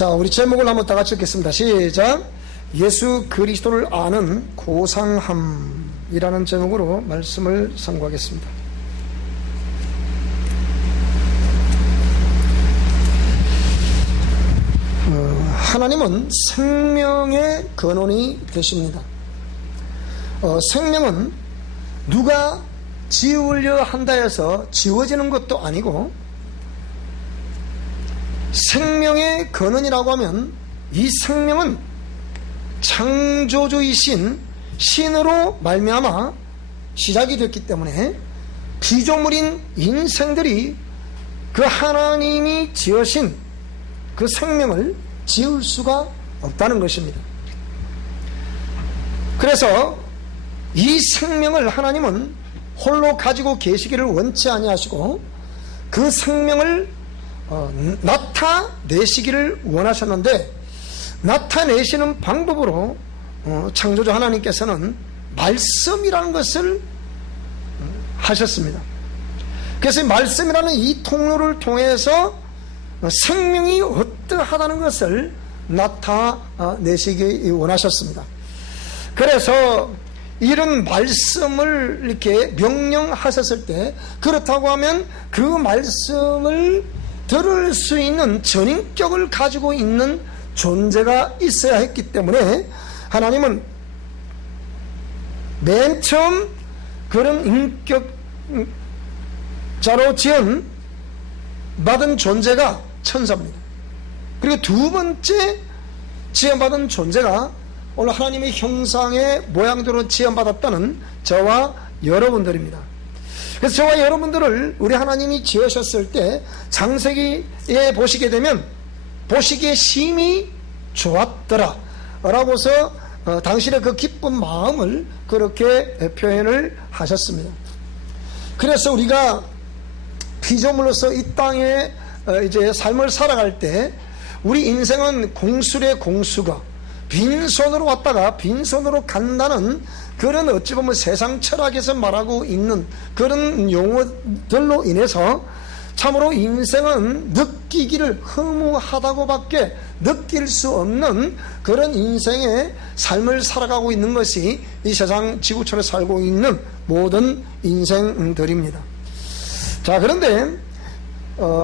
자, 우리 제목을 한번 다 같이 읽겠습니다. 시작. 예수 그리스도를 아는 고상함이라는 제목으로 말씀을 선고하겠습니다. 하나님은 생명의 근원이 되십니다. 생명은 누가 지우려 한다 해서 지워지는 것도 아니고, 생명의 근원이라고 하면 이 생명은 창조주이신 신으로 말미암아 시작이 됐기 때문에 피조물인 인생들이 그 하나님이 지으신 그 생명을 지울 수가 없다는 것입니다. 그래서 이 생명을 하나님은 홀로 가지고 계시기를 원치 아니하시고 그 생명을 나타내시기를 원하셨는데, 나타내시는 방법으로 창조주 하나님께서는 말씀이라는 것을 하셨습니다. 그래서 말씀이라는 이 통로를 통해서 생명이 어떠하다는 것을 나타내시기 원하셨습니다. 그래서 이런 말씀을 이렇게 명령하셨을 때, 그렇다고 하면 그 말씀을 들을 수 있는 전인격을 가지고 있는 존재가 있어야 했기 때문에 하나님은 맨 처음 그런 인격자로 지원받은 존재가 천사입니다. 그리고 두 번째 지원받은 존재가 오늘 하나님의 형상의 모양대로 지원받았다는 저와 여러분들입니다. 그래서 저와 여러분들을 우리 하나님이 지으셨을 때 창세기에 보시게 되면 보시기에 심히 좋았더라 라고서 당신의 그 기쁜 마음을 그렇게 표현을 하셨습니다. 그래서 우리가 피조물로서 이 땅에 이제 삶을 살아갈 때 우리 인생은 공수래 공수가 빈손으로 왔다가 빈손으로 간다는 그런 어찌 보면 세상 철학에서 말하고 있는 그런 용어들로 인해서 참으로 인생은 느끼기를 허무하다고밖에 느낄 수 없는 그런 인생의 삶을 살아가고 있는 것이 이 세상 지구촌에 살고 있는 모든 인생들입니다. 자, 그런데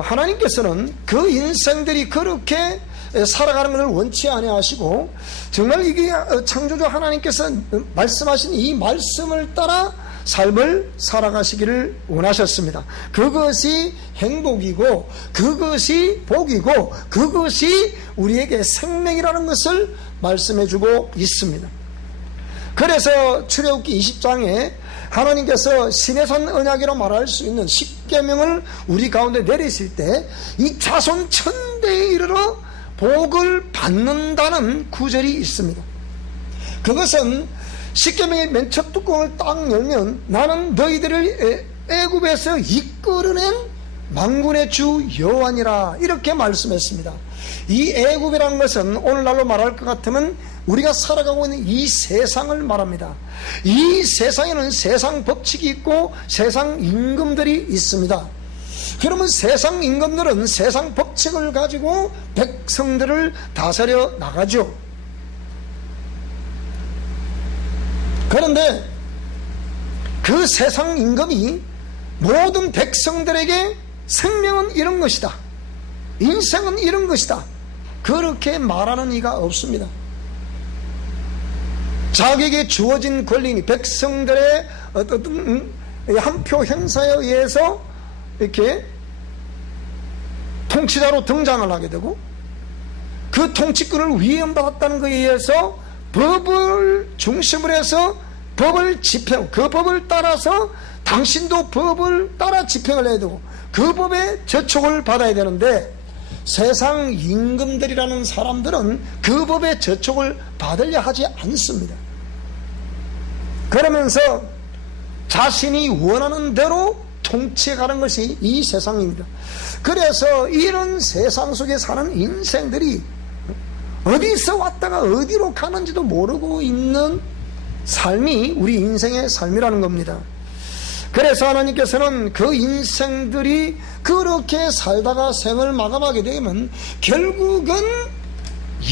하나님께서는 그 인생들이 그렇게 살아가는 것을 원치 아니하시고, 정말 이게 창조주 하나님께서 말씀하신 이 말씀을 따라 삶을 살아가시기를 원하셨습니다. 그것이 행복이고 그것이 복이고 그것이 우리에게 생명이라는 것을 말씀해주고 있습니다. 그래서 출애굽기 20장에 하나님께서 시내산 언약이라 말할 수 있는 십계명을 우리 가운데 내리실 때 이 자손 천대에 이르러 복을 받는다는 구절이 있습니다. 그것은 십계명의 맨 첫 뚜껑을 딱 열면 나는 너희들을 애굽에서 이끌어낸 만군의 주 여호와니라 이렇게 말씀했습니다. 이 애굽이라는 것은 오늘날로 말할 것 같으면 우리가 살아가고 있는 이 세상을 말합니다. 이 세상에는 세상 법칙이 있고 세상 임금들이 있습니다. 그러면 세상 임금들은 세상 법칙을 가지고 백성들을 다스려 나가죠. 그런데 그 세상 임금이 모든 백성들에게 생명은 이런 것이다, 인생은 이런 것이다, 그렇게 말하는 이가 없습니다. 자기에게 주어진 권리니 백성들의 어떤 한 표 행사에 의해서 이렇게 통치자로 등장을 하게 되고, 그 통치권을 위임받았다는 것에 의해서 법을 중심으로 해서 법을 집행, 그 법을 따라서 당신도 법을 따라 집행을 해야 되고 그 법에 저촉을 받아야 되는데, 세상 임금들이라는 사람들은 그 법에 저촉을 받으려 하지 않습니다. 그러면서 자신이 원하는 대로 통치해가는 것이 이 세상입니다. 그래서 이런 세상 속에 사는 인생들이 어디서 왔다가 어디로 가는지도 모르고 있는 삶이 우리 인생의 삶이라는 겁니다. 그래서 하나님께서는 그 인생들이 그렇게 살다가 생을 마감하게 되면 결국은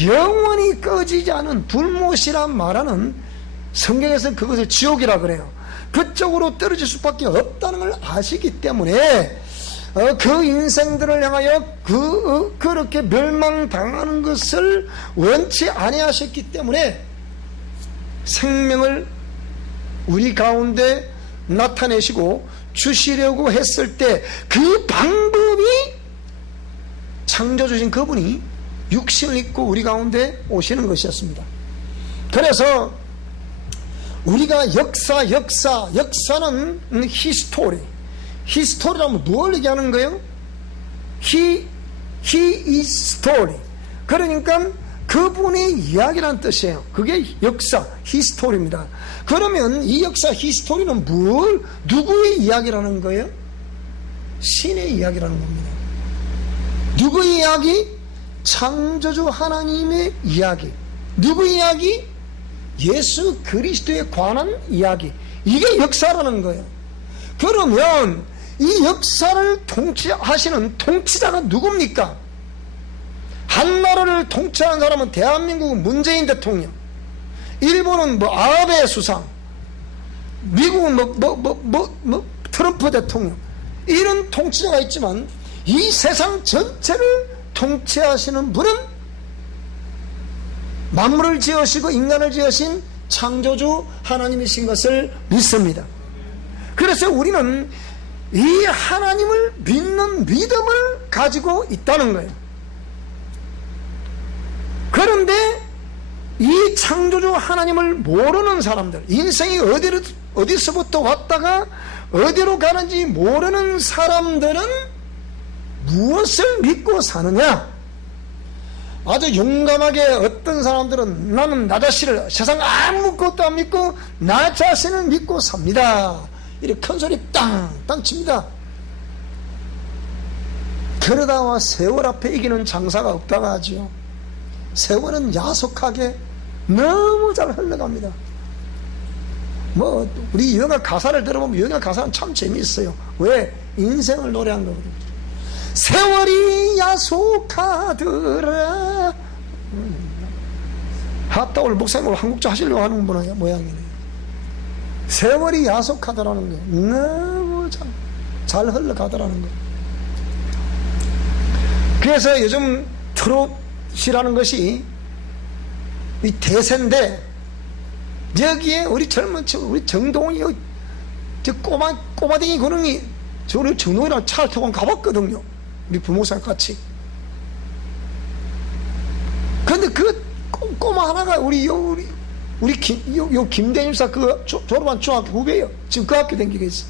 영원히 꺼지지 않은 불못이란 말하는, 성경에서는 그것을 지옥이라 그래요. 그쪽으로 떨어질 수밖에 없다는 걸 아시기 때문에 그 인생들을 향하여 그렇게 멸망당하는 것을 원치 아니하셨기 때문에 생명을 우리 가운데 나타내시고 주시려고 했을 때 그 방법이 창조주신 그분이 육신을 입고 우리 가운데 오시는 것이었습니다. 그래서 우리가 역사는 히스토리라면 뭘 얘기하는 거예요? He is story. 그러니까 그분의 이야기라는 뜻이에요. 그게 역사, 히스토리입니다. 그러면 이 역사, 히스토리는 누구의 이야기라는 거예요? 신의 이야기라는 겁니다. 누구의 이야기? 창조주 하나님의 이야기. 누구의 이야기? 예수 그리스도에 관한 이야기. 이게 역사라는 거예요. 그러면 이 역사를 통치하시는 통치자가 누굽니까? 한 나라를 통치하는 사람은 대한민국은 문재인 대통령, 일본은 아베 수상, 미국은 트럼프 대통령, 이런 통치자가 있지만 이 세상 전체를 통치하시는 분은 만물을 지으시고 인간을 지으신 창조주 하나님이신 것을 믿습니다. 그래서 우리는 이 하나님을 믿는 믿음을 가지고 있다는 거예요. 그런데 이 창조주 하나님을 모르는 사람들, 인생이 어디서부터 왔다가 어디로 가는지 모르는 사람들은 무엇을 믿고 사느냐? 아주 용감하게 어떤 사람들은 나는 나 자신을 세상 아무것도 안 믿고 나 자신을 믿고 삽니다. 이렇게 큰 소리 땅땅 칩니다. 그러다가 세월 앞에 이기는 장사가 없다고 하죠. 세월은 야속하게 너무 잘 흘러갑니다. 우리 유행가 가사를 들어보면 유행가 가사는 참 재미있어요. 왜? 인생을 노래한 거거든요. 세월이 야속하더라. 오늘 목사님 한국자 하시려고 하는 분 모양이네. 세월이 야속하더라는 거예요. 너무 잘 흘러가더라는 거예요. 그래서 요즘 트롯이라는 것이 이 대세인데, 여기에 우리 젊은 친구, 우리 정동이 꼬마댕이 그놈이 저를 정동이랑 차를 타고 가봤거든요. 우리 부모님 같이. 근데 그 꼬마 하나가 우리 김대임사 그 졸업한 중학교 후배예요. 지금 그 학교 다니고 있어.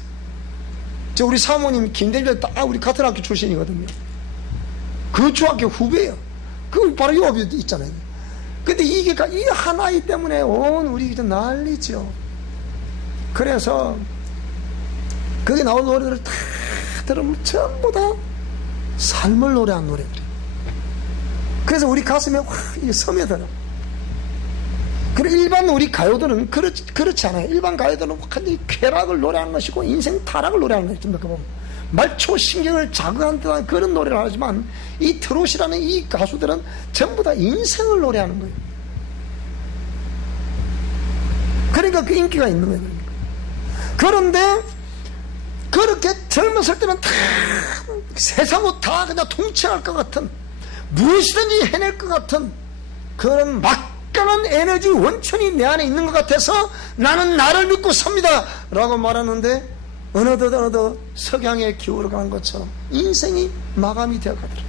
우리 사모님 김대임사 다 우리 같은 학교 출신이거든요. 그 중학교 후배예요. 그 바로 이 앞에 있잖아요. 근데 이 하나이 때문에 온 우리 난리죠. 그래서 거기 나온 노래들을 다 들으면 전부 다 삶을 노래한 노래들이에요. 그래서 우리 가슴에 확 스며들어. 그리고 일반 우리 가요들은 그렇지 않아요. 일반 가요들은 완전히 쾌락을 노래하는 것이고 인생 타락을 노래하는 것입니다. 그 보면 말초 신경을 자극하는 듯한 그런 노래를 하지만 이 트롯이라는 이 가수들은 전부 다 인생을 노래하는 거예요. 그러니까 그 인기가 있는 거예요. 그런데 그렇게 젊었을 때는 다 세상을 다 그냥 통치할 것 같은, 무엇이든지 해낼 것 같은 그런 막강한 에너지 원천이 내 안에 있는 것 같아서 나는 나를 믿고 삽니다 라고 말하는데, 어느덧 석양에 기울어가는 것처럼 인생이 마감이 되어가더라.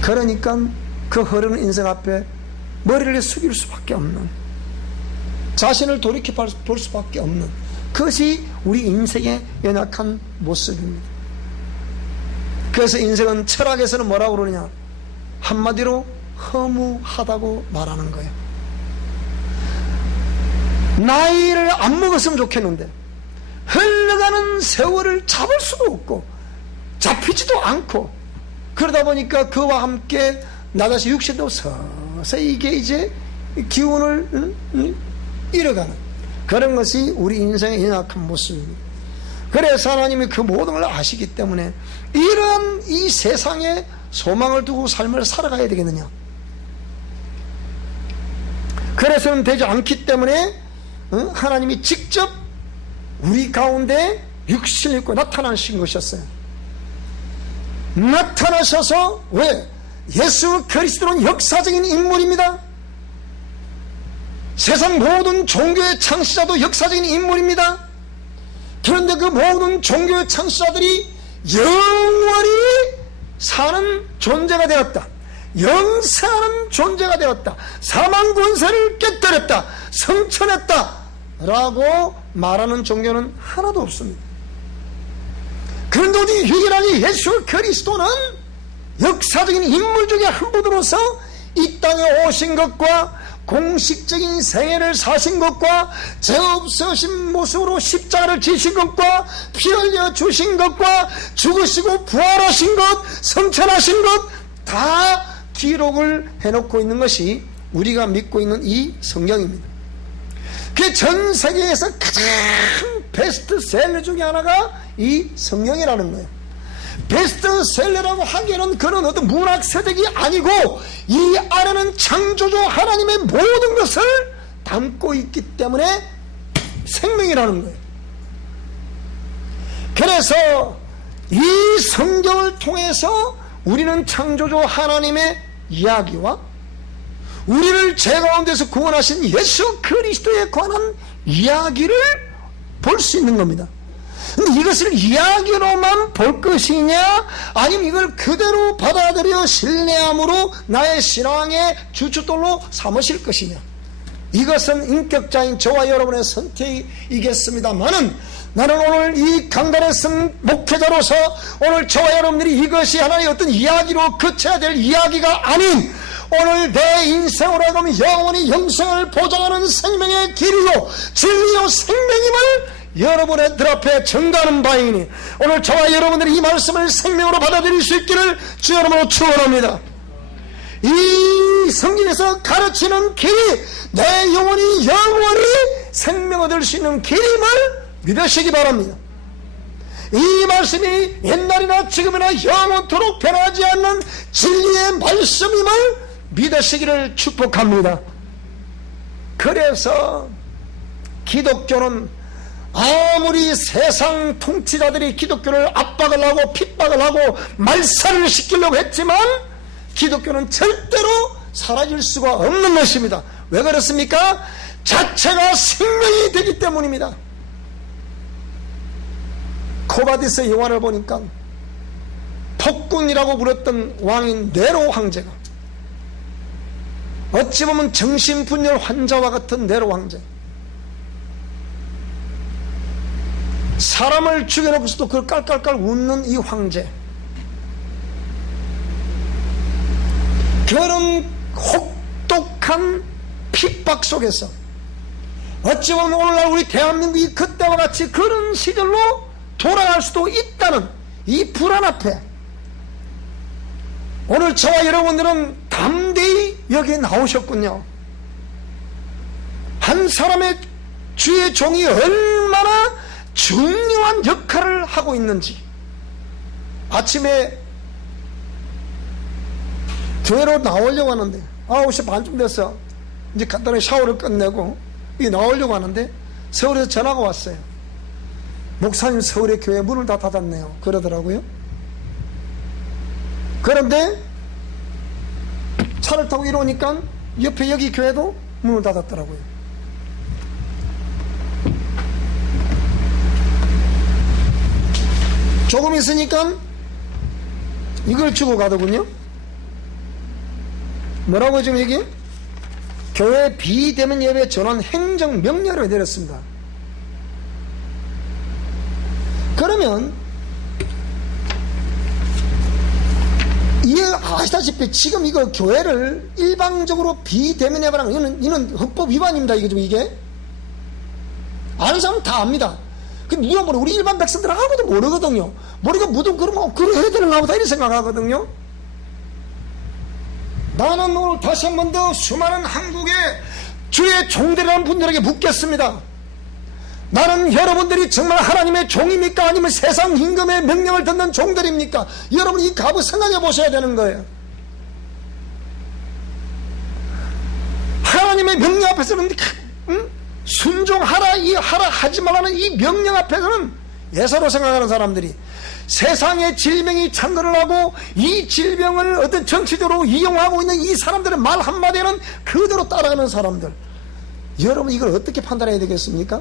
그러니까 그 흐르는 인생 앞에 머리를 숙일 수밖에 없는, 자신을 돌이켜 볼 수밖에 없는, 그것이 우리 인생의 연약한 모습입니다. 그래서 인생은 철학에서는 뭐라고 그러냐? 한마디로 허무하다고 말하는 거예요. 나이를 안 먹었으면 좋겠는데 흘러가는 세월을 잡을 수도 없고 잡히지도 않고, 그러다 보니까 그와 함께 나다시 육신도 서서히 이게 이제 기운을 잃어가는 그런 것이 우리 인생의 연약한 모습입니다. 그래서 하나님이 그 모든 걸 아시기 때문에 이런 이 세상에 소망을 두고 삶을 살아가야 되겠느냐? 그래서는 되지 않기 때문에 하나님이 직접 우리 가운데 육신을 입고 나타나신 것이었어요. 나타나셔서, 왜? 예수 그리스도는 역사적인 인물입니다. 세상 모든 종교의 창시자도 역사적인 인물입니다. 그런데 그 모든 종교의 창시자들이 영원히 사는 존재가 되었다. 영생하는 존재가 되었다. 사망 권세를 깨뜨렸다. 성천했다. 라고 말하는 종교는 하나도 없습니다. 그런데 어디 유일하게 예수 그리스도는 역사적인 인물 중에 한 분으로서 이 땅에 오신 것과 공식적인 생애를 사신 것과 죄 없으신 모습으로 십자가를 지신 것과 피 흘려 주신 것과 죽으시고 부활하신 것, 성천하신 것 다 기록을 해놓고 있는 것이 우리가 믿고 있는 이 성경입니다. 그 전 세계에서 가장 베스트셀러 중에 하나가 이 성경이라는 거예요. 베스트셀러라고 하기에는 그런 어떤 문학 서적이 아니고 이 안에는 창조주 하나님의 모든 것을 담고 있기 때문에 생명이라는 거예요. 그래서 이 성경을 통해서 우리는 창조주 하나님의 이야기와 우리를 죄 가운데서 구원하신 예수 그리스도에 관한 이야기를 볼 수 있는 겁니다. 근데 이것을 이야기로만 볼 것이냐, 아니면 이걸 그대로 받아들여 신뢰함으로 나의 신앙의 주춧돌로 삼으실 것이냐, 이것은 인격자인 저와 여러분의 선택이겠습니다만은, 나는 오늘 이 강단에 쓴 목회자로서 오늘 저와 여러분들이 이것이 하나의 어떤 이야기로 그쳐야 될 이야기가 아닌, 오늘 내 인생으로 하여금 영원히 영생을 보장하는 생명의 길이요 진리요 생명임을 여러분의 들 앞에 전가하는 바이니, 오늘 저와 여러분들이 이 말씀을 생명으로 받아들일 수 있기를 주 여러분으로 축원합니다. 이 성경에서 가르치는 길이 내 영혼이 영원히 생명을 얻을 수 있는 길임을 믿으시기 바랍니다. 이 말씀이 옛날이나 지금이나 영원토록 변하지 않는 진리의 말씀임을 믿으시기를 축복합니다. 그래서 기독교는 아무리 세상 통치자들이 기독교를 압박을 하고 핍박을 하고 말살을 시키려고 했지만 기독교는 절대로 사라질 수가 없는 것입니다. 왜 그렇습니까? 자체가 생명이 되기 때문입니다. 코바디스 영화를 보니까 폭군이라고 불렀던 왕인 네로 황제가 어찌 보면 정신분열 환자와 같은 네로 황제, 사람을 죽여놓고서도 그걸 깔깔깔 웃는 이 황제, 그런 혹독한 핍박 속에서 어찌 보면 오늘날 우리 대한민국이 그때와 같이 그런 시절로 돌아갈 수도 있다는 이 불안 앞에 오늘 저와 여러분들은 담대히 여기에 나오셨군요. 한 사람의 주의 종이 얼마나 중요한 역할을 하고 있는지. 아침에 교회로 나오려고 하는데 9시 반쯤 돼서 이제 간단하게 샤워를 끝내고 나오려고 하는데 서울에서 전화가 왔어요. 목사님, 서울의 교회 문을 다 닫았네요. 그러더라고요. 그런데 차를 타고 이러니까 옆에 여기 교회도 문을 닫았더라고요. 조금 있으니까 이걸 주고 가더군요. 뭐라고 지금 얘기해? 교회 비대면 예배 전원 행정명령을 내렸습니다. 그러면 이해 아시다시피 지금 이거 교회를 일방적으로 비대면 예배라는 이는 헌법 위반입니다. 이게 좀 이게 아는 사람은 다 압니다. 근데 누가 모르 우리 일반 백성들은 아무도 모르거든요. 머리가 묻은 그러면 그래 해야 되는가 보다 이렇게 생각하거든요. 나는 오늘 다시 한 번 더 수많은 한국의 주의 종들이라는 분들에게 묻겠습니다. 나는 여러분들이 정말 하나님의 종입니까? 아니면 세상 임금의 명령을 듣는 종들입니까? 여러분 이 값을 생각해 보셔야 되는 거예요. 하나님의 명령 앞에서는 순종하라 하라 하지 말라는 이 명령 앞에서는 예사로 생각하는 사람들이 세상의 질병이 창궐을 하고 이 질병을 어떤 정치적으로 이용하고 있는 이 사람들의 말 한마디는 그대로 따라가는 사람들, 여러분 이걸 어떻게 판단해야 되겠습니까?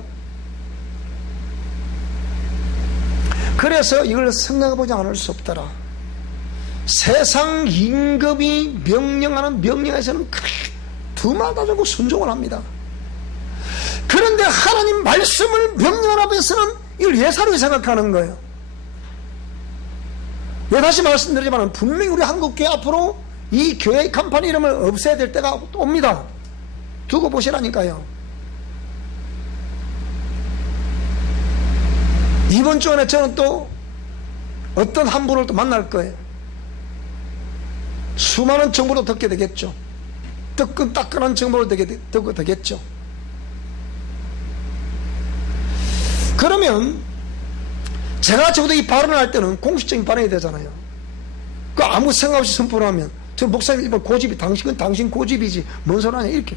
그래서 이걸 생각해보지 않을 수 없더라. 세상 임금이 명령하는 명령에서는 두말도 안 하고 순종을 합니다. 그런데 하나님 말씀을 명령하는 앞에서는 이걸 예사로 생각하는 거예요. 다시 말씀드리지만 분명히 우리 한국교회 앞으로 이 교회의 간판 이름을 없애야 될 때가 옵니다. 두고 보시라니까요. 이번 주 안에 저는 또 어떤 한 분을 또 만날 거예요. 수많은 정보를 듣게 되겠죠. 뜨끈따끈한 정보를 듣게 되겠죠. 그러면 제가 적어도 이 발언을 할 때는 공식적인 발언이 되잖아요. 그 아무 생각 없이 선포를 하면 저 목사님 이번 고집이 당신은 당신 고집이지 뭔 소리 하냐 이렇게.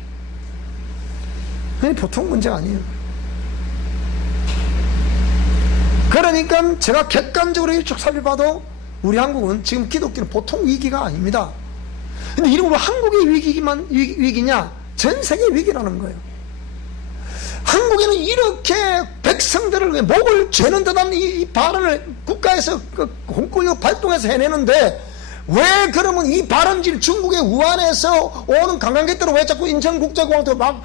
보통 문제가 아니에요. 그러니까 제가 객관적으로 일축 살펴봐도 우리 한국은 지금 기독교는 보통 위기가 아닙니다. 근데 이런 한국의 위기냐? 전 세계 위기라는 거예요. 한국에는 이렇게 백성들을 목을 죄는 듯한 이 발언을 국가에서 홍콩력 발동해서 해내는데 왜 그러면 이 발언지를 중국의 우한에서 오는 관광객들을 왜 자꾸 인천국제공항도 막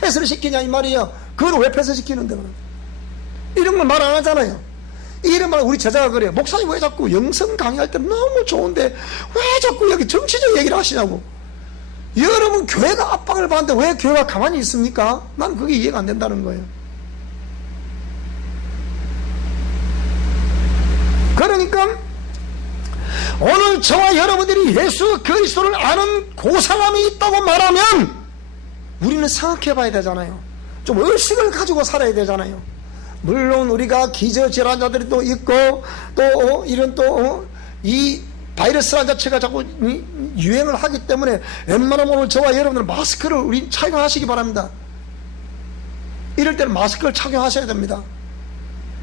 폐쇄를 시키냐 이 말이에요. 그걸 왜 폐쇄시키는데 이런 걸 말 안 하잖아요. 이런 말 우리 제자가 그래요. 목사님 왜 자꾸 영성 강의할 때 너무 좋은데 왜 자꾸 여기 정치적 얘기를 하시냐고. 여러분 교회가 압박을 받는데 왜 교회가 가만히 있습니까? 난 그게 이해가 안 된다는 거예요. 그러니까 오늘 저와 여러분들이 예수 그리스도를 아는 고상함이 있다고 말하면 우리는 생각해 봐야 되잖아요. 좀 의식을 가지고 살아야 되잖아요. 물론 우리가 기저질환자들이 또 있고 또 이런 또 이 바이러스란 자체가 자꾸 유행을 하기 때문에 웬만하면 오늘 저와 여러분들은 마스크를 우리 착용하시기 바랍니다. 이럴 때는 마스크를 착용하셔야 됩니다.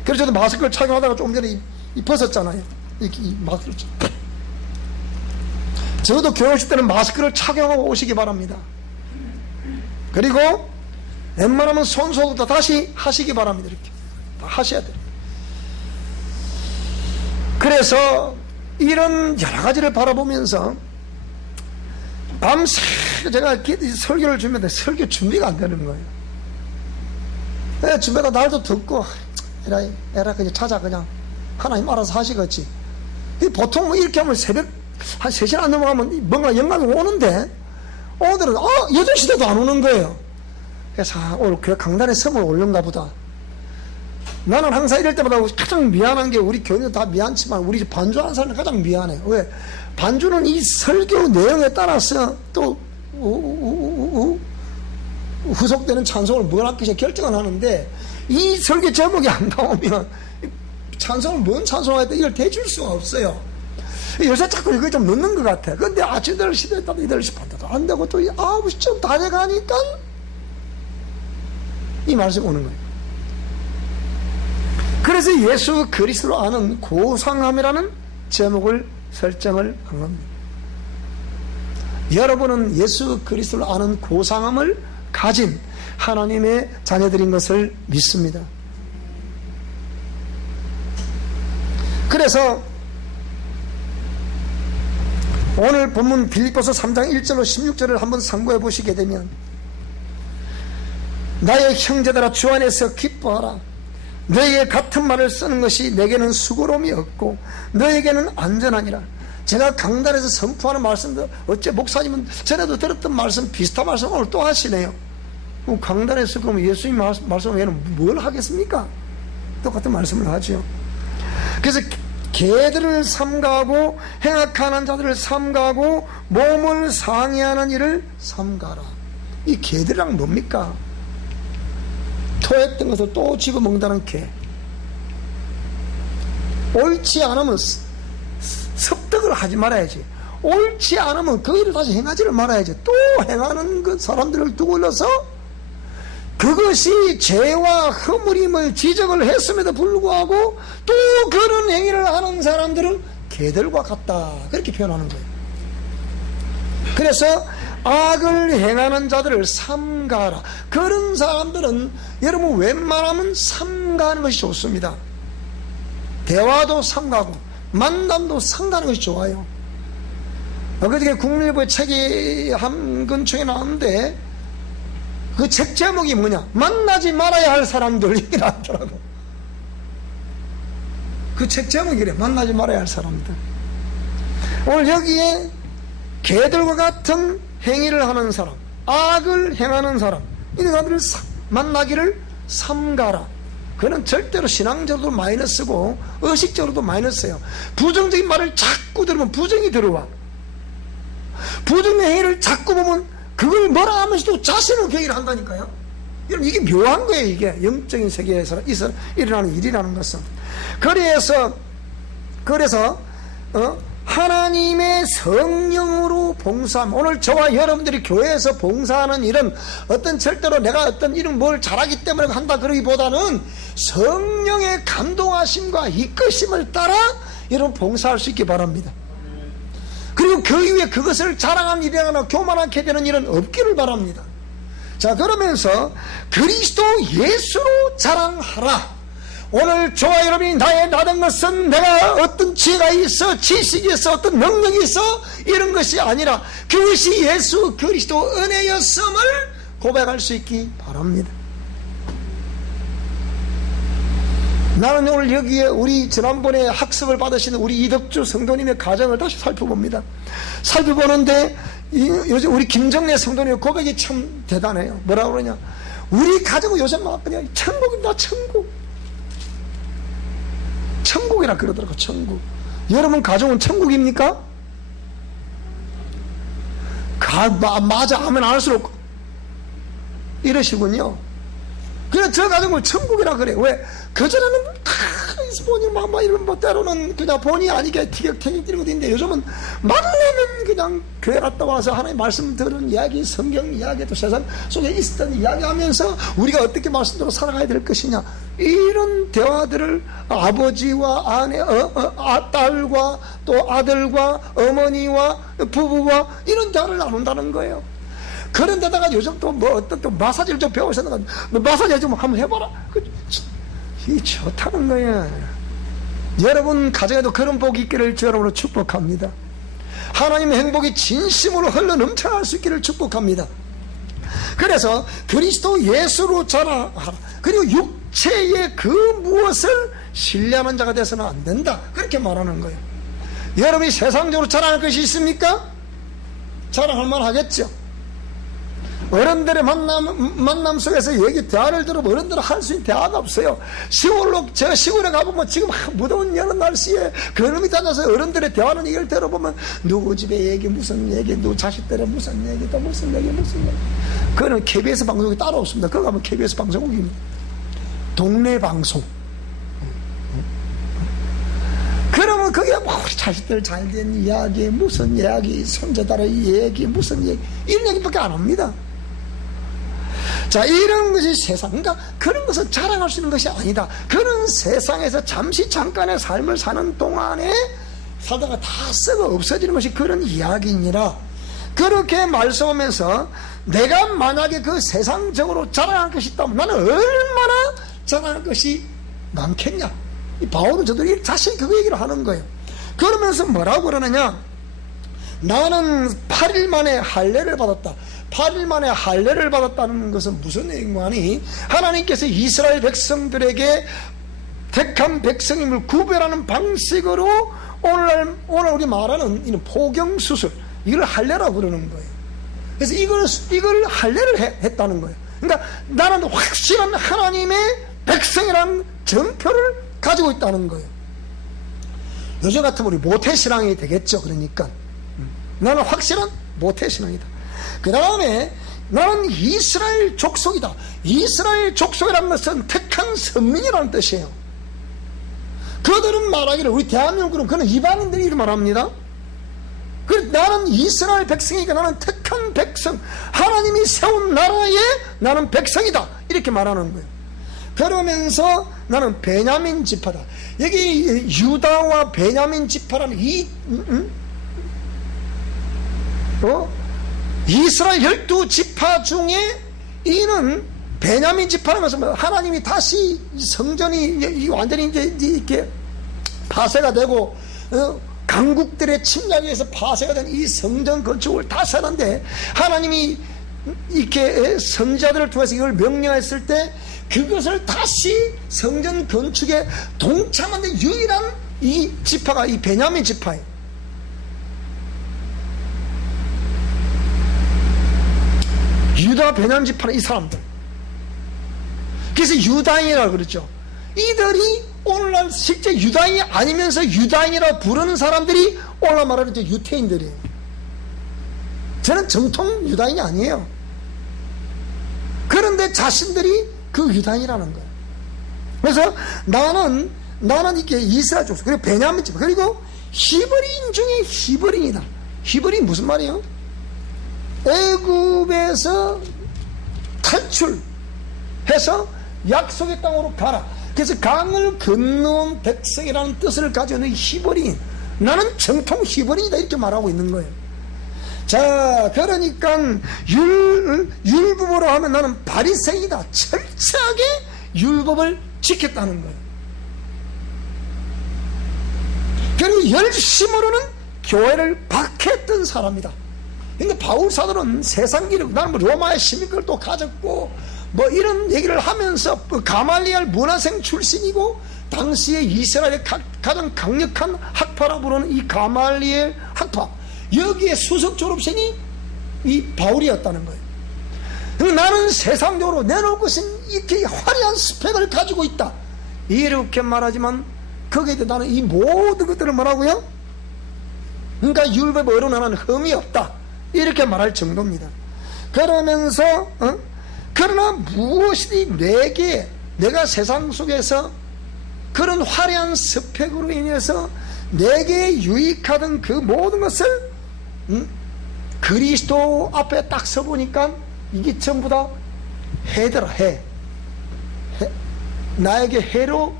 그래서 저도 마스크를 착용하다가 조금 전에 벗었잖아요. 이 마스크를 저도 교회 오실 때는 마스크를 착용하고 오시기 바랍니다. 그리고 웬만하면 손소독도 다시 하시기 바랍니다. 이렇게 다 하셔야 돼요. 그래서 이런 여러 가지를 바라보면서 밤새 제가 설교를 주면 설교 준비가 안 되는 거예요. 준비가 날도 듣고 에라 그냥 찾아 그냥 하나님 알아서 하시겠지. 보통 뭐 이렇게 하면 새벽 한 3시간 안 넘어가면 뭔가 영감이 오는데 오늘은 8시대도 안 오는 거예요. 그래서 오늘 교회 강단에 성을 올렸나 보다. 나는 항상 이럴 때마다 가장 미안한 게 우리 교인들 다 미안치만 우리 반주하는 사람은 가장 미안해. 왜? 반주는 이 설교 내용에 따라서 또 후속되는 찬송을 뭘 할지 결정을 하는데 이 설교 제목이 안 나오면 찬송을 뭔 찬송을 했다 이걸 대줄 수가 없어요. 요새 자꾸 이거 좀 늦는 것 같아. 근데 아침 8시 됐다 8시 반 돼도 안 되고 또 9시쯤 다 돼가니까 이 말씀이 오는 거예요. 그래서 예수 그리스도를 아는 고상함이라는 제목을 설정을 한 겁니다. 여러분은 예수 그리스도를 아는 고상함을 가진 하나님의 자녀들인 것을 믿습니다. 그래서 오늘 본문 빌립보서 3장 1절로 16절을 한번 상고해 보시게 되면 나의 형제들아 주 안에서 기뻐하라. 너에게 같은 말을 쓰는 것이 내게는 수고로움이 없고 너에게는 안전하니라. 제가 강단에서 선포하는 말씀도 어째 목사님은 전에도 들었던 말씀 비슷한 말씀 오늘 또 하시네요. 그럼 강단에서 그럼 예수님 말씀 외에는 뭘 하겠습니까? 똑같은 말씀을 하죠. 그래서 개들을 삼가하고 행악하는 자들을 삼가하고 몸을 상해하는 일을 삼가라. 이 개들이랑 뭡니까? 토했던 것을 또 집어먹는다는 개. 옳지 않으면 습득을 하지 말아야지. 옳지 않으면 그 일을 다시 행하지를 말아야지. 또 행하는 그 사람들을 두고서 그것이 죄와 허물임을 지적을 했음에도 불구하고 또 그런 행위를 하는 사람들은 개들과 같다, 그렇게 표현하는 거예요. 그래서 악을 행하는 자들을 삼가라. 그런 사람들은 여러분 웬만하면 삼가하는 것이 좋습니다. 대화도 삼가고 만남도 삼가하는 것이 좋아요. 어저께 국민일보의 책이 한 근처에 나왔는데 그 책 제목이 뭐냐, 만나지 말아야 할 사람들, 이게 나왔더라고. 그 책 제목이 그래, 만나지 말아야 할 사람들. 오늘 여기에 개들과 같은 행위를 하는 사람, 악을 행하는 사람, 이런 사람들을 만나기를 삼가라. 그는 절대로 신앙적으로도 마이너스고 의식적으로도 마이너스예요. 부정적인 말을 자꾸 들으면 부정이 들어와. 부정의 행위를 자꾸 보면 그걸 뭐라 하면서도 자신을 계기를 한다니까요. 여러분, 이게 묘한 거예요. 이게 영적인 세계에서 일어나는 일이라는 것은. 그래서 하나님의 성령으로 봉사함. 오늘 저와 여러분들이 교회에서 봉사하는 일은 어떤 절대로 내가 어떤 일은 뭘 잘하기 때문에 한다 그러기보다는 성령의 감동하심과 이끄심을 따라 여러분 봉사할 수 있기 바랍니다. 그리고 그 이후에 그것을 자랑한 일이나 교만하게 되는 일은 없기를 바랍니다. 자, 그러면서 그리스도 예수로 자랑하라. 오늘 저와 여러분이 나된 것은 내가 어떤 지혜가 있어, 지식이 있어, 어떤 능력이 있어, 이런 것이 아니라 그것이 예수 그리스도 은혜였음을 고백할 수 있기 바랍니다. 나는 오늘 여기에 우리 지난번에 학습을 받으신 우리 이덕주 성도님의 가정을 다시 살펴봅니다. 살펴보는데 요즘 우리 김정래 성도님의 고백이 참 대단해요. 뭐라고 그러냐, 우리 가정은 요즘 막 그냥 천국입니다. 천국이라 그러더라고. 천국. 여러분 가정은 천국입니까? 맞아 하면 안 할수록 이러시군요. 그래서 저 가정을 천국이라 그래. 왜? 그전에는 본이 막 이런 뭐 때로는 그냥 본의 아니게 티격태격 뛰는 것도 있는데 요즘은 만나면 그냥 교회 갔다 와서 하나님 말씀 들은 이야기, 성경 이야기, 또 세상 속에 있었던 이야기 하면서 우리가 어떻게 말씀대로 살아가야 될 것이냐, 이런 대화들을 아버지와 아내, 딸과 또 아들과 어머니와 부부와 이런 대화를 나눈다는 거예요. 그런데다가 요즘 또 뭐 어떤 또 마사지를 좀 배우셨는가, 마사지 좀 한번 해봐라. 이 좋다는 거야. 여러분 가정에도 그런 복이 있기를 여러분으로 축복합니다. 하나님의 행복이 진심으로 흘러 넘쳐날 수 있기를 축복합니다. 그래서 그리스도 예수로 자라하라. 그리고 육체의 그 무엇을 신뢰하는 자가 돼서는 안 된다, 그렇게 말하는 거예요. 여러분이 세상적으로 자랑할 것이 있습니까? 자랑할 만하겠죠. 어른들의 만남 속에서 대화를 들으면 어른들은 할 수 있는 대화가 없어요. 시골에 가보면 지금 무더운 여름 날씨에 그놈이 다녀서 어른들의 대화는 얘기를 들어보면 누구 집에 얘기, 무슨 얘기, 누구 자식들의 무슨 얘기, 또 무슨 얘기. 그거는 KBS 방송이 따로 없습니다. 그거 가면 KBS 방송국입니다. 동네 방송. 그러면 그게 뭐 우리 자식들 잘된 이야기, 무슨 이야기, 손자들의 얘기, 무슨 얘기, 이런 얘기밖에 안 합니다. 자, 이런 것이 세상, 그러니까 그런 것을 자랑할 수 있는 것이 아니다. 그런 세상에서 잠깐의 삶을 사는 동안에 살다가 다 썩어 없어지는 것이 그런 이야기니라. 그렇게 말씀하면서 내가 만약에 그 세상적으로 자랑할 것이 있다면 나는 얼마나 자랑할 것이 많겠냐. 이 바울은 저들이 자신 그 얘기를 하는 거예요. 그러면서 뭐라고 그러느냐, 나는 8일 만에 할례를 받았다. 8일 만에 할례를 받았다는 것은 무슨 얘기인가니, 하나님께서 이스라엘 백성들에게 택한 백성임을 구별하는 방식으로 오늘 우리 말하는 이런 포경수술, 이걸 할례라고 그러는 거예요. 그래서 이걸 할례를 했다는 거예요. 그러니까 나는 확실한 하나님의 백성이라는 전표를 가지고 있다는 거예요. 요즘 같으면 우리 모태신앙이 되겠죠. 그러니까 나는 확실한 모태신앙이다. 그 다음에 나는 이스라엘 족속이다. 이스라엘 족속이라는 것은 택한 선민이라는 뜻이에요. 그들은 말하기를, 우리 대한민국은 그는 이방인들이 말합니다. 나는 이스라엘 백성이니까 나는 택한 백성, 하나님이 세운 나라의 나는 백성이다, 이렇게 말하는 거예요. 그러면서 나는 베냐민 지파다. 여기 유다와 베냐민 지파라는 이 이스라엘 12지파 중에 이는 베냐민 지파라면서 하나님이 다시 성전이 완전히 이제 이렇게 파쇄가 되고 강국들의 침략에 의해서 파쇄가 된 이 성전 건축을 다시 하는데, 하나님이 이렇게 선지자들을 통해서 이걸 명령했을 때 그것을 다시 성전 건축에 동참하는 유일한 이 지파가 이 베냐민 지파예요. 유다 베냐민 지파는 이 사람들. 그래서 유다인이라고 그러죠. 이들이 오늘날 실제 유다인이 아니면서 유다인이라고 부르는 사람들이 오늘날 말하는 이제 유태인들이에요. 저는 정통 유다인이 아니에요. 그런데 자신들이 그 유다인이라는 거예요. 그래서 나는 이게 이스라엘 족속, 그리고 베냐민 지파, 그리고 히브리인 중에 히브리인이다. 히브리인 무슨 말이에요? 애굽에서 탈출해서 약속의 땅으로 가라. 그래서 강을 건너온 백성이라는 뜻을 가지고 있는 히브리인, 나는 정통 히브리인이다, 이렇게 말하고 있는 거예요. 자, 그러니까 율법으로 하면 나는 바리새인이다, 철저하게 율법을 지켰다는 거예요. 그리고 열심으로는 교회를 박해했던 사람이다. 근데 바울 사도는 세상 기록, 나는 로마의 시민권을 또 가졌고 뭐 이런 얘기를 하면서 가말리엘 문화생 출신이고 당시에 이스라엘의 가장 강력한 학파라 부르는 이 가말리엘 학파, 여기에 수석 졸업생이 이 바울이었다는 거예요. 나는 세상적으로 내놓을 것은 이렇게 화려한 스펙을 가지고 있다, 이렇게 말하지만 거기에 대해 나는 이 모든 것들을 뭐라고요? 그러니까 율법에 어긋나는 흠이 없다, 이렇게 말할 정도입니다. 그러면서 그러나 무엇이든 내가 세상 속에서 그런 화려한 스펙으로 인해서 내게 유익하던 그 모든 것을 그리스도 앞에 딱 서보니까 이게 전부 다 해더라. 해. 나에게 해로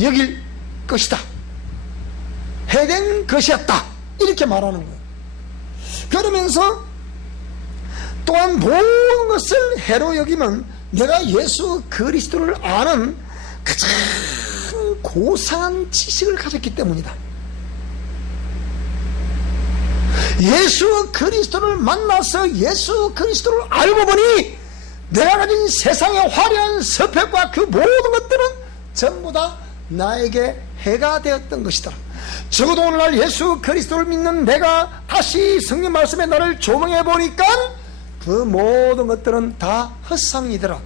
여길 것이다, 해된 것이었다, 이렇게 말하는 거예요. 그러면서 또한 모든 것을 해로 여기면 내가 예수 그리스도를 아는 가장 고상한 지식을 가졌기 때문이다. 예수 그리스도를 만나서 예수 그리스도를 알고 보니 내가 가진 세상의 화려한 스펙과 그 모든 것들은 전부 다 나에게 해가 되었던 것이다. 적어도 오늘날 예수 그리스도를 믿는 내가 다시 성경 말씀에 나를 조명해 보니까 그 모든 것들은 다 헛상이더라,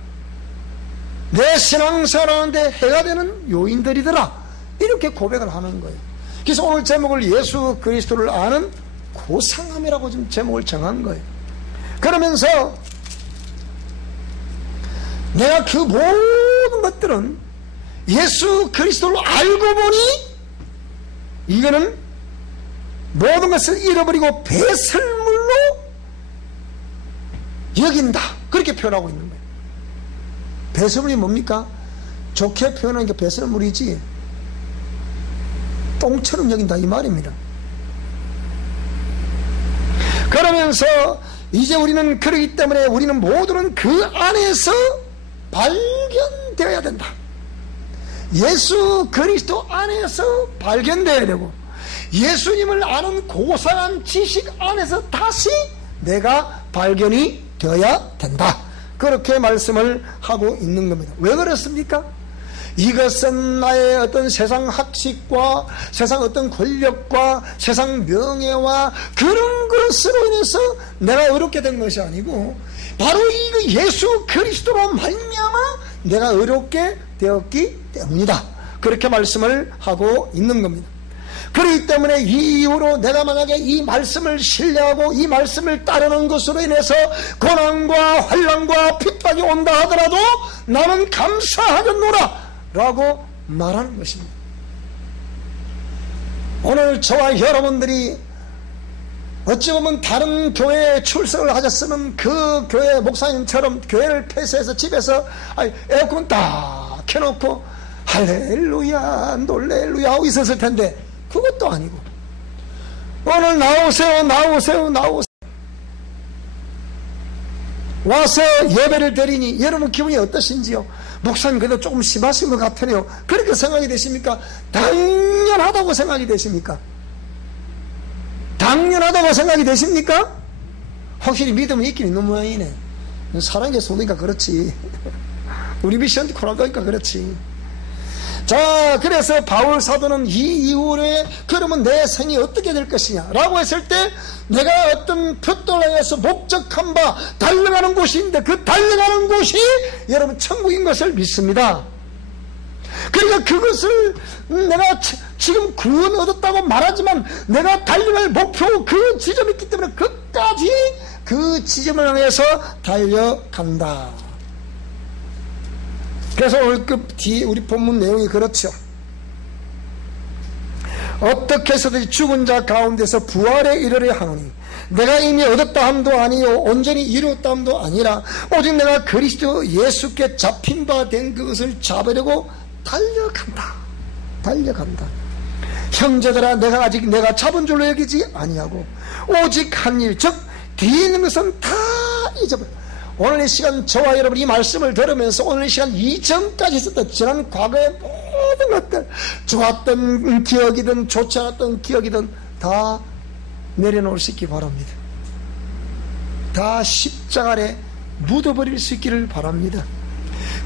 내 신앙생활하는데 해가 되는 요인들이더라, 이렇게 고백을 하는 거예요. 그래서 오늘 제목을 예수 그리스도를 아는 고상함이라고 지금 제목을 정한 거예요. 그러면서 내가 그 모든 것들은 예수 그리스도를 알고 보니 이거는 모든 것을 잃어버리고 배설물로 여긴다, 그렇게 표현하고 있는 거예요. 배설물이 뭡니까? 좋게 표현하는 게 배설물이지 똥처럼 여긴다, 이 말입니다. 그러면서 이제 우리는 그러기 때문에 우리는 모두는 그 안에서 발견되어야 된다. 예수 그리스도 안에서 발견되어야 되고 예수님을 아는 고상한 지식 안에서 다시 내가 발견이 되어야 된다, 그렇게 말씀을 하고 있는 겁니다. 왜 그렇습니까? 이것은 나의 어떤 세상 학식과 세상 어떤 권력과 세상 명예와 그런 것으로 인해서 내가 어렵게 된 것이 아니고 바로 이 예수 그리스도로 말미암아 내가 어렵게 되었기 때문이다, 그렇게 말씀을 하고 있는 겁니다. 그렇기 때문에 이 이후로 내가 만약에 이 말씀을 신뢰하고 이 말씀을 따르는 것으로 인해서 고난과 환난과 핍박이 온다 하더라도 나는 감사하겠노라 라고 말하는 것입니다. 오늘 저와 여러분들이 어찌 보면 다른 교회에 출석을 하셨으면 그 교회 목사님처럼 교회를 폐쇄해서 집에서 에어컨 딱 켜놓고 할렐루야 놀렐루야 하고 있었을 텐데 그것도 아니고 오늘 나오세요 와서 예배를 드리니 여러분 기분이 어떠신지요? 목사님 그래도 조금 심하신 것 같으네요. 그렇게 생각이 되십니까? 당연하다고 생각이 되십니까? 당연하다고 생각이 되십니까? 확실히 믿음이 있긴 있는 모양이네. 사랑의 소니까 그렇지. 우리 미션 코로나니까 그렇지. 자, 그래서 바울 사도는 이 이후에 그러면 내 생이 어떻게 될 것이냐 라고 했을 때 내가 어떤 표도를 향해서 목적한 바 달려가는 곳이 있는데 그 달려가는 곳이 여러분 천국인 것을 믿습니다. 그러니까 그것을 내가 지금 구원 얻었다고 말하지만 내가 달려갈 목표 그 지점이 있기 때문에 끝까지 그 지점을 향해서 달려간다. 그래서 오늘 뒤에 우리 본문 내용이 그렇죠. 어떻게 해서든지 죽은 자 가운데서 부활에 이르려 하노니 내가 이미 얻었다 함도 아니요 온전히 이루었다 함도 아니라 오직 내가 그리스도 예수께 잡힌 바 된 그것을 잡으려고 달려간다. 형제들아 내가 아직 내가 잡은 줄로 여기지 아니하고 오직 한 일 즉 뒤에 있는 것은 다 잊어버려. 오늘 이 시간 저와 여러분 이 말씀을 들으면서 오늘 이 시간 이전까지 있었던 지난 과거의 모든 것들 좋았던 기억이든 좋지 않았던 기억이든 다 내려놓을 수 있기 바랍니다. 다 십자가 아래 묻어버릴 수 있기를 바랍니다.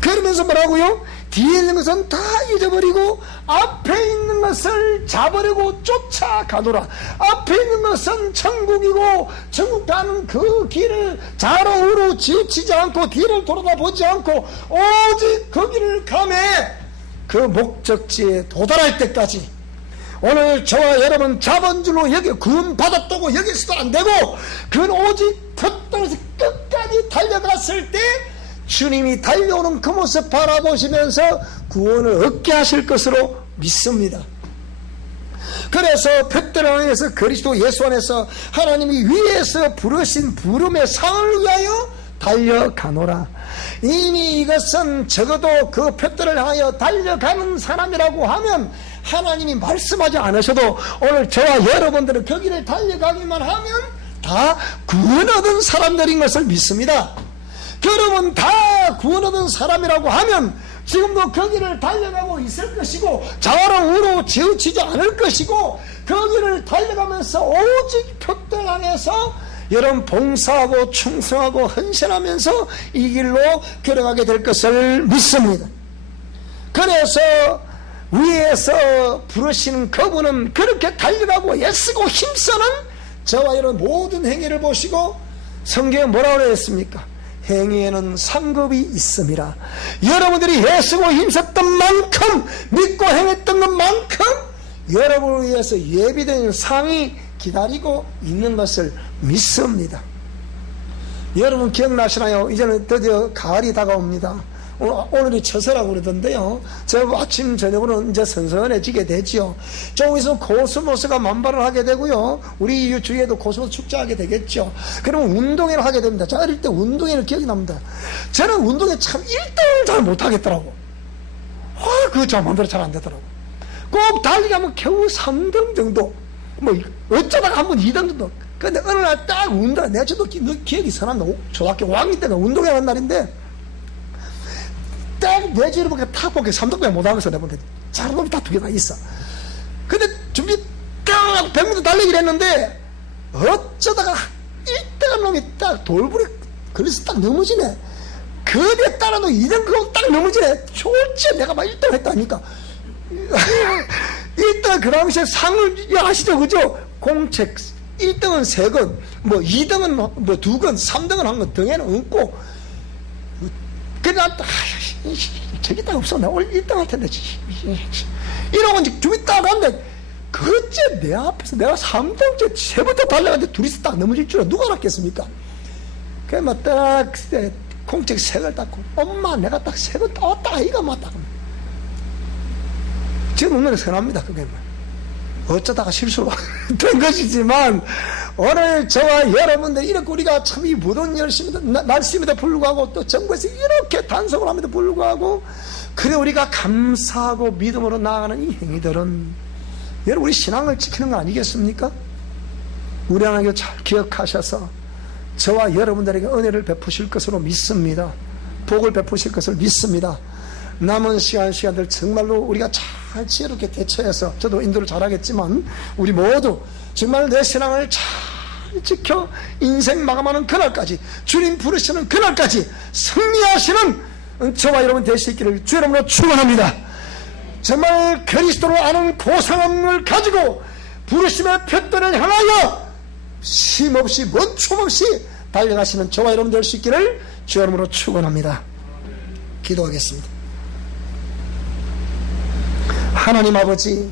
그러면서 뭐라고요? 뒤에 있는 것은 다 잊어버리고 앞에 있는 것을 잡으려고 쫓아가노라. 앞에 있는 것은 천국이고 천국 가는 그 길을 좌로 우로 지치지 않고 뒤를 돌아보지 않고 오직 그 길을 가매 그 목적지에 도달할 때까지 오늘 저와 여러분 잡은 줄로 여기 구원 받았다고 여기서도 안 되고 그건 오직 푯돌에서 끝까지 달려갔을 때 주님이 달려오는 그 모습 바라보시면서 구원을 얻게 하실 것으로 믿습니다. 그래서 푯돌 안에서 그리스도 예수 안에서 하나님이 위에서 부르신 부름의 상을 위하여 달려가노라. 이미 이것은 적어도 그 푯돌을 향하여 달려가는 사람이라고 하면 하나님이 말씀하지 않으셔도 오늘 저와 여러분들은 거기를 달려가기만 하면 다 구원 얻은 사람들인 것을 믿습니다. 그러면 다 구원 얻은 사람이라고 하면 지금도 거기를 달려가고 있을 것이고 좌우로 우로 지우치지 않을 것이고 거기를 달려가면서 오직 푯돌 향해서 여러분 봉사하고 충성하고 헌신하면서 이 길로 걸어가게 될 것을 믿습니다. 그래서 위에서 부르시는 그분은 그렇게 달려가고 애쓰고 힘쓰는 저와 여러분 모든 행위를 보시고 성경에 뭐라고 했습니까? 행위에는 상급이 있음이라. 여러분들이 애쓰고 힘썼던 만큼 믿고 행했던 것만큼 여러분을 위해서 예비된 상이 기다리고 있는 것을 믿습니다. 여러분 기억나시나요? 이제는 드디어 가을이 다가옵니다. 오늘이 처서라고 그러던데요. 저 아침 저녁으로는 이제 선선해지게 되지요. 조금 있으면 코스모스가 만발을 하게 되고요. 우리 주위에도 코스모스 축제하게 되겠죠. 그러면 운동회를 하게 됩니다. 저 어릴 때 운동회를 기억이 납니다. 저는 운동회 참 1등을 잘 못하겠더라고. 그거 잘 만들어 잘 안 되더라고. 꼭 달리가면 겨우 3등 정도. 뭐 어쩌다가 한번 2등 정도. 근데 어느 날 딱 운동, 내가 저도 기억이 선합니다. 초등학교 5학년 때가 운동회 한 날인데 딱 내주를 보니까 탁 보니까 3등병 못하고서 내가 보니까 잘한 놈이 다 2개 다 있어. 근데 준비 딱 100m 달리기를 했는데 어쩌다가 1등한 놈이 딱 돌부리 걸려서 딱 넘어지네. 그 뒤에 따라 너 2등 그거 딱 넘어지네. 졸지 내가 막 1등 했다니까. 1등 그 당시에 상을 아시죠? 그죠? 공책 1등은 3건, 뭐 2등은 뭐 2건, 3등은 한 건 등에는 없고. 그래 난 저기 딱 없어. 나 오늘 1등 할 텐데 이러고 이제 준비 딱 하는데 그째 내 앞에서 내가 3등째 3부터 달려가는데 둘이서 딱 넘어질 줄은 누가 알았겠습니까? 그래 막 딱 공책 3걸 닦고 엄마 내가 딱 3번 땄다 이가 맞다. 지금 보면 선합니다. 그게 어쩌다가 실수로 된 것이지만 오늘 저와 여러분들 이렇게 우리가 참 이 무더운 날씨임에도 불구하고 또 정부에서 이렇게 단속을 함에도 불구하고 그래 우리가 감사하고 믿음으로 나아가는 이 행위들은 여러분 우리 신앙을 지키는 거 아니겠습니까? 우리 하나님께 잘 기억하셔서 저와 여러분들에게 은혜를 베푸실 것으로 믿습니다. 복을 베푸실 것을 믿습니다. 남은 시간들 정말로 우리가 잘 지혜롭게 대처해서 저도 인도를 잘하겠지만 우리 모두 정말 내 신앙을 잘 지켜 인생 마감하는 그날까지 주님 부르시는 그날까지 승리하시는 저와 여러분 되실 수 있기를 주 이름으로 축원합니다. 정말 그리스도를 아는 고상함을 가지고 부르심의 표대를 향하여 쉼없이 멈춤없이 달려가시는 저와 여러분 될 수 있기를 주 이름으로 축원합니다. 기도하겠습니다. 하나님 아버지,